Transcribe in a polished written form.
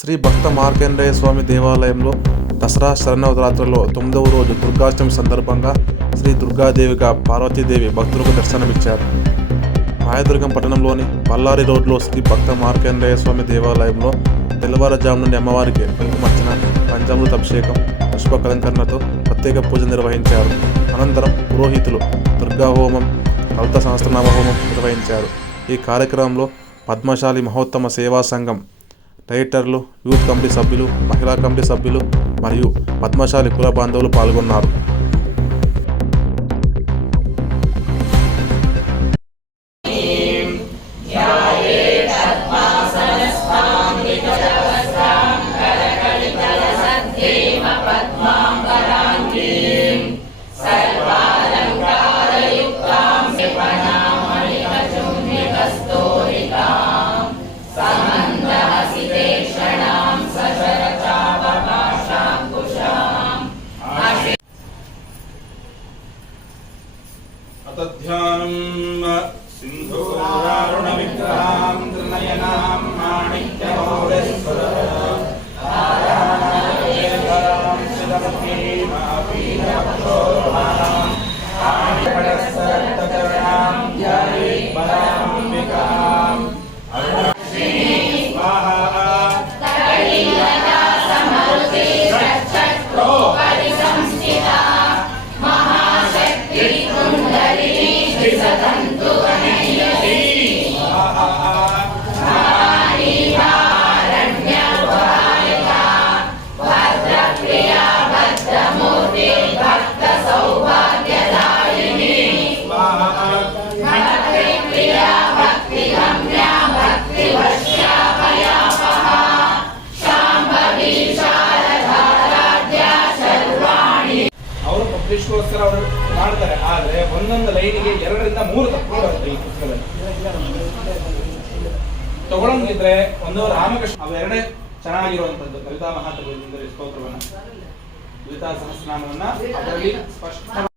శ్రీ భక్త మార్కండేయ స్వామి దేవాలయంలో దసరా శరన్నవరాత్రుల్లో 9వ రోజు దుర్గాష్టమి సందర్భంగా శ్రీ దుర్గాదేవిగా పార్వతీదేవి భక్తులకు దర్శనమిచ్చారు. రాయదుర్గం పట్టణంలోని బళ్ళారి రోడ్లో శ్రీ భక్త మార్కండేయ స్వామి దేవాలయంలో తెల్లవారుజాము నుండి అమ్మవారికి కుంకుమర్చన, పంచామృత అభిషేకం, పుష్పకలంకరణతో ప్రత్యేక పూజ నిర్వహించారు. అనంతరం పురోహితులు దుర్గా హోమం, లలిత సహస్రనామ హోమం నిర్వహించారు. ఈ కార్యక్రమంలో పద్మశాలి మహోత్తమ సేవా సంఘం డైరెక్టర్లు, యూత్ కమిటీ సభ్యులు, మహిళా కమిటీ సభ్యులు మరియు పద్మశాలి కుల బాంధవులు పాల్గొన్నారు. అతధ్యానం సింధూరారుణ విగ్రహాం త్రినయనాం మాణిక్యమౌళేశ్వరం ఆరాణాం శిలమతీం ఆపీనక్షోభాం ఆణిపడసరక్తచరణాం ధ్యాయే బలాంబికాం అరుణశ్రీ స్వాహా తైలతా సమృద్ధి చక్రో పరిసంస్థితా మహాశక్తి సతంతు గణయతి మహారణ్యవారికా భద్రప్రియా భద్రమూర్తి భక్త సౌభాగ్యదాయిని భక్తిప్రియా భక్తిగమ్యా భక్తివశ్యా భయాపహ ಶಾಂಭವಿ ಶಾರದಾರಾಧ್ಯ ಸರ್ವಾಣಿ. ಅವರು ಪಬ್ಲಿಷ್ಗೋಸ್ಕರ ಅವರು ಮಾಡ್ತಾರೆ, ಆದರೆ ಒಂದೊಂದು ಲೈನಿಗೆ 2 ರಿಂದ 3 ತಪ್ಪುಗಳು ಬರುತ್ತೆ ಈ ಪುಸ್ತಕದಲ್ಲಿ. ತಗೊಳಂಗಿದ್ರೆ ಒಂದು ರಾಮಕೃಷ್ಣ ಅವೆರಡೇ ಚೆನ್ನಾಗಿರುವಂತದ್ದು. ಲಲಿತಾ ಮಹಾತ್ರಿಪುರ ಸ್ತೋತ್ರವನ್ನ, ಲಲಿತಾ ಸಹಸ್ರನಾಮವನ್ನ ಅದರಲ್ಲಿ ಸ್ಪಷ್ಟ